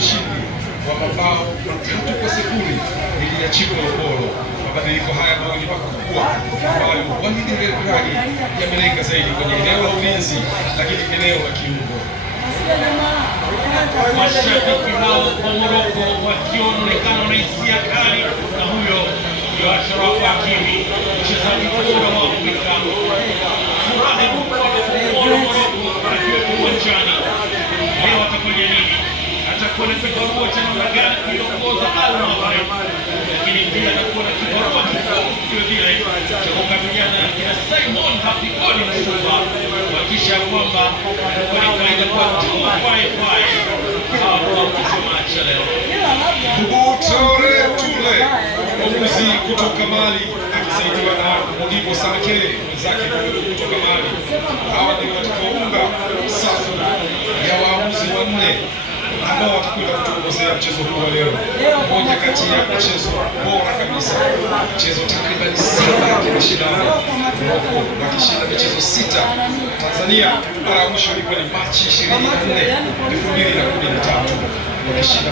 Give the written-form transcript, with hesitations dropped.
ushindi wa mabao 3-0 dhidi ya Chipolopolo. Mabadiliko haya mawili makubwa ambayo Walid Regragui yamelenga zaidi kwenye eneo la ulinzi, lakini eneo la kiungo. Mashabiki hao wa Morocco wakionekana na hisia kali, na huyo ndio Achraf Hakimi, mchezaji bora wa Afrika. Furaha kubwa kwa Morocco akiwepo uwanjani. Leo atafanya nini? Atakuwa na kibarua cha namna gani kuiongoza Al-Maghrib, lakini pia atakuwa na kibarua kikubwa vile cha kukabiliana na Simon Hapikoni Msuva, kuhakikisha kwamba anakwenda kwa Juma Fai Boubacar Touré, mwamuzi kutoka Mali akisaidiwa na Modibo Sakele mwenzake kutoka Mali. Hawa ndio watakaounga safu ya waamuzi wanne ambao watakwenda kutuongozea mchezo huu wa leo, moja kati ya mchezo bora kabisa. Mchezo takriban 7 ya kimashindano, Morocco wakishinda michezo 6. Tanzania mara ya mwisho ilikuwa ni Machi 24, 2013 wakishinda